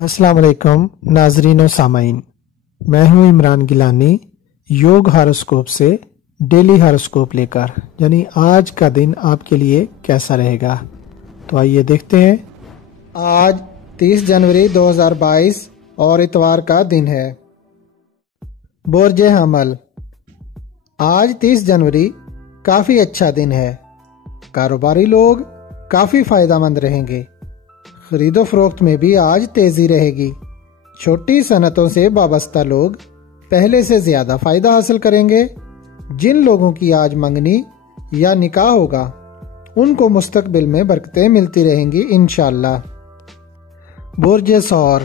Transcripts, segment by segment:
अस्सलाम वालेकुम नाजरीन और सामाइन, मैं हूं इमरान गिलानी योग हॉरोस्कोप से डेली हॉरोस्कोप लेकर, यानी आज का दिन आपके लिए कैसा रहेगा। तो आइए देखते हैं। आज 30 जनवरी 2022 और इतवार का दिन है। बुर्ज हमल, आज 30 जनवरी काफ़ी अच्छा दिन है। कारोबारी लोग काफ़ी फायदेमंद रहेंगे। खरीदो फरोख्त में भी आज तेजी रहेगी। छोटी सनतों से वाबस्ता लोग पहले से ज्यादा फायदा हासिल करेंगे। जिन लोगों की आज मंगनी या निकाह होगा उनको मुस्तकबिल में बरकतें मिलती रहेंगी इंशाअल्लाह। बुर्ज सौर,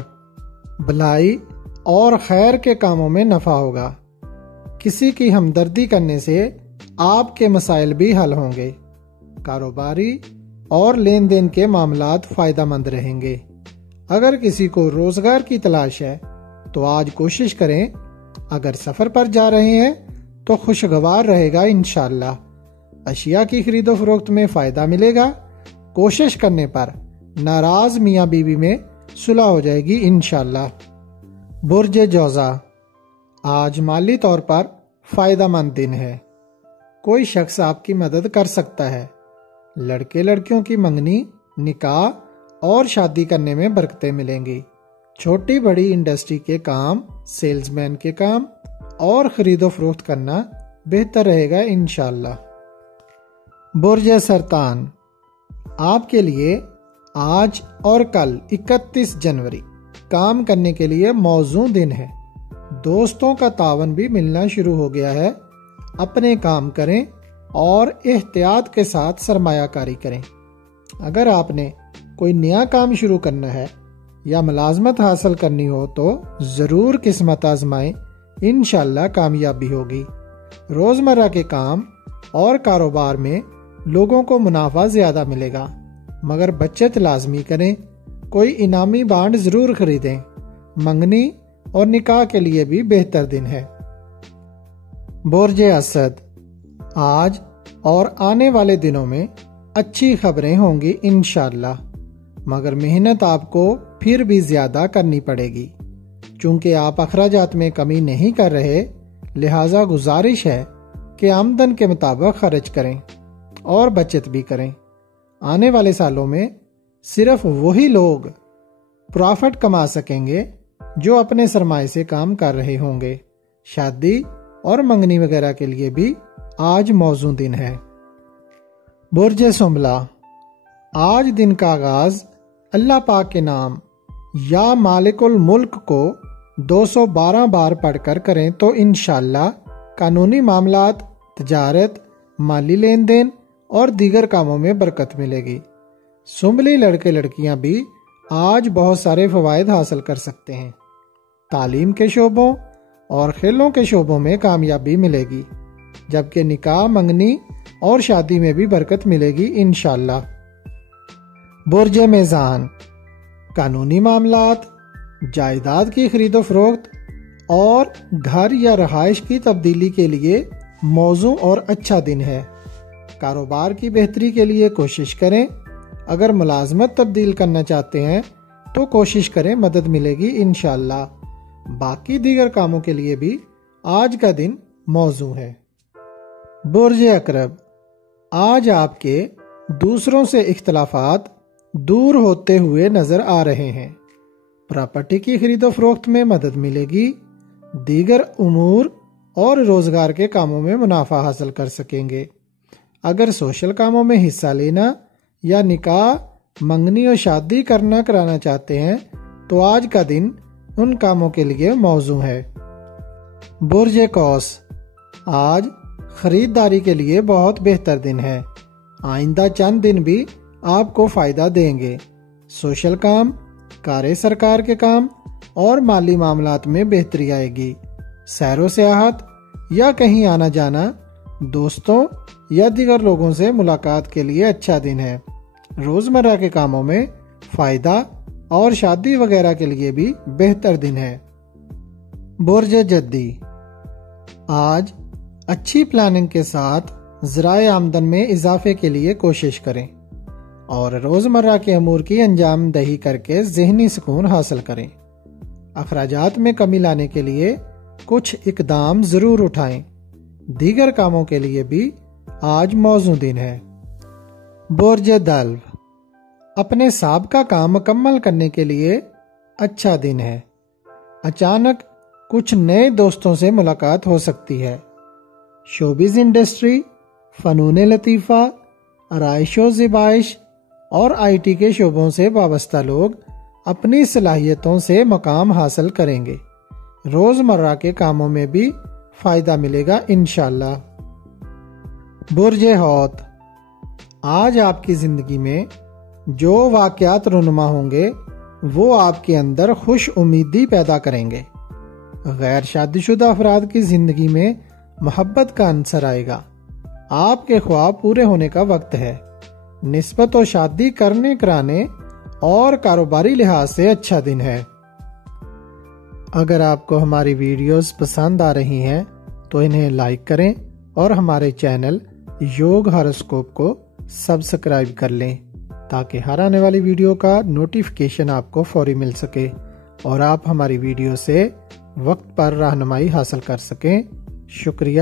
भलाई और खैर के कामों में नफा होगा। किसी की हमदर्दी करने से आपके मसाइल भी हल होंगे। कारोबारी और लेन देन के मामलात फायदेमंद रहेंगे। अगर किसी को रोजगार की तलाश है तो आज कोशिश करें। अगर सफर पर जा रहे हैं तो खुशगवार रहेगा इंशाअल्लाह। अशिया की खरीदो फरोख्त में फायदा मिलेगा। कोशिश करने पर नाराज मियाँ बीवी में सुलह हो जाएगी इंशाअल्लाह। बुर्ज जौजा, आज माली तौर पर फायदेमंद दिन है। कोई शख्स आपकी मदद कर सकता है। लड़के लड़कियों की मंगनी, निकाह और शादी करने में बरकतें मिलेंगी। छोटी बड़ी इंडस्ट्री के काम, सेल्समैन के काम और खरीदो फरोख्त करना बेहतर रहेगा इंशाअल्लाह। बुर्ज सरतान, आपके लिए आज और कल 31 जनवरी काम करने के लिए मौजूद दिन है। दोस्तों का तावन भी मिलना शुरू हो गया है। अपने काम करें और एहतियात के साथ सरमायाकारी करें। अगर आपने कोई नया काम शुरू करना है या मुलाजमत हासिल करनी हो तो ज़रूर किस्मत आजमाएं, इंशाअल्लाह कामयाबी होगी। रोज़मर्रा के काम और कारोबार में लोगों को मुनाफा ज़्यादा मिलेगा, मगर बचत लाजमी करें। कोई इनामी बांड ज़रूर खरीदें। मंगनी और निकाह के लिए भी बेहतर दिन है। बुर्ज असद, आज और आने वाले दिनों में अच्छी खबरें होंगी इंशाअल्लाह, मगर मेहनत आपको फिर भी ज्यादा करनी पड़ेगी। चूंकि आप अखराजात में कमी नहीं कर रहे, लिहाजा गुजारिश है कि आमदन के मुताबिक खर्च करें और बचत भी करें। आने वाले सालों में सिर्फ वही लोग प्रॉफिट कमा सकेंगे जो अपने सरमाए से काम कर रहे होंगे। शादी और मंगनी वगैरह के लिए भी आज मौजूद दिन है। बुर्ज सुमला, आज दिन का आगाज अल्लाह पाक के नाम या मालिकुल मुल्क को 212 बार पढ़कर करें तो इंशाअल्लाह कानूनी मामलात, तजारत, माली लेन देन और दीगर कामों में बरकत मिलेगी। सुमली लड़के लड़कियां भी आज बहुत सारे फवायद हासिल कर सकते हैं। तालीम के शोबों और खेलों के शोबों में कामयाबी मिलेगी, जबकि निकाह, मंगनी और शादी में भी बरकत मिलेगी इंशाअल्लाह। बुर्ज मेज़ान, कानूनी मामलात, जायदाद की खरीदो फरोख्त और घर या रहायश की तब्दीली के लिए मौजू और अच्छा दिन है। कारोबार की बेहतरी के लिए कोशिश करें। अगर मुलाजमत तब्दील करना चाहते हैं तो कोशिश करें, मदद मिलेगी इंशाअल्लाह। बाकी दीगर कामों के लिए भी आज का दिन मौजू है। बुर्ज अकरब, आज आपके दूसरों से इख्तलाफात दूर होते हुए नजर आ रहे हैं। प्रॉपर्टी की खरीदो फरोख्त में मदद मिलेगी। दीगर उमूर और रोजगार के कामों में मुनाफा हासिल कर सकेंगे। अगर सोशल कामों में हिस्सा लेना या निकाह, मंगनी और शादी कराना चाहते हैं तो आज का दिन उन कामों के लिए मौजू है। बुर्ज कौस, आज खरीदारी के लिए बहुत बेहतर दिन है। आइंदा चंद दिन भी आपको फायदा देंगे। सोशल काम, कारे सरकार के काम और माली मामलात में बेहतरी आएगी। सैरो सियाहत या कहीं आना जाना, दोस्तों या दीगर लोगों से मुलाकात के लिए अच्छा दिन है। रोजमर्रा के कामों में फायदा और शादी वगैरह के लिए भी बेहतर दिन है। बुर्ज जद्दी, आज अच्छी प्लानिंग के साथ ज़राए आमदन में इजाफे के लिए कोशिश करें। اور روزمرہ کے امور کی انجام دہی کر کے ذہنی سکون حاصل کریں۔ اخراجات میں کمی لانے کے لیے کچھ اقدام ضرور اٹھائیں۔ دیگر کاموں کے لیے بھی آج موزوں دن ہے۔ برج دلو، اپنے سابقہ کام مکمل کرنے کے لیے اچھا دن ہے۔ اچانک کچھ نئے دوستوں سے ملاقات ہو سکتی ہے۔ شوبز انڈسٹری، فنون لطیفہ، آرائش و زیبائش اور آئی ٹی کے شعبوں سے وابستہ لوگ اپنی صلاحیتوں سے مقام حاصل کریں گے۔ روزمرہ کے کاموں میں بھی فائدہ ملے گا انشاءاللہ۔ برج حوت، آج آپ کی زندگی میں جو واقعات رونما ہوں گے وہ آپ کے اندر خوش امیدی پیدا کریں گے۔ غیر شادی شدہ افراد کی زندگی میں محبت کا عنصر آئے گا۔ آپ کے خواب پورے ہونے کا وقت ہے۔ نسبت و شادی کرنے کرانے اور کاروباری لحاظ سے اچھا دن ہے۔ اگر آپ کو ہماری ویڈیوز پسند آ رہی ہیں تو انہیں لائک کریں اور ہمارے چینل یوگ ہاروسکوپ کو سبسکرائب کر لیں تاکہ ہر آنے والی ویڈیو کا نوٹیفیکیشن آپ کو فوری مل سکے اور آپ ہماری ویڈیو سے وقت پر رہنمائی حاصل کر سکیں۔ شکریہ۔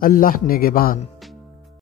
اللہ نگہبان۔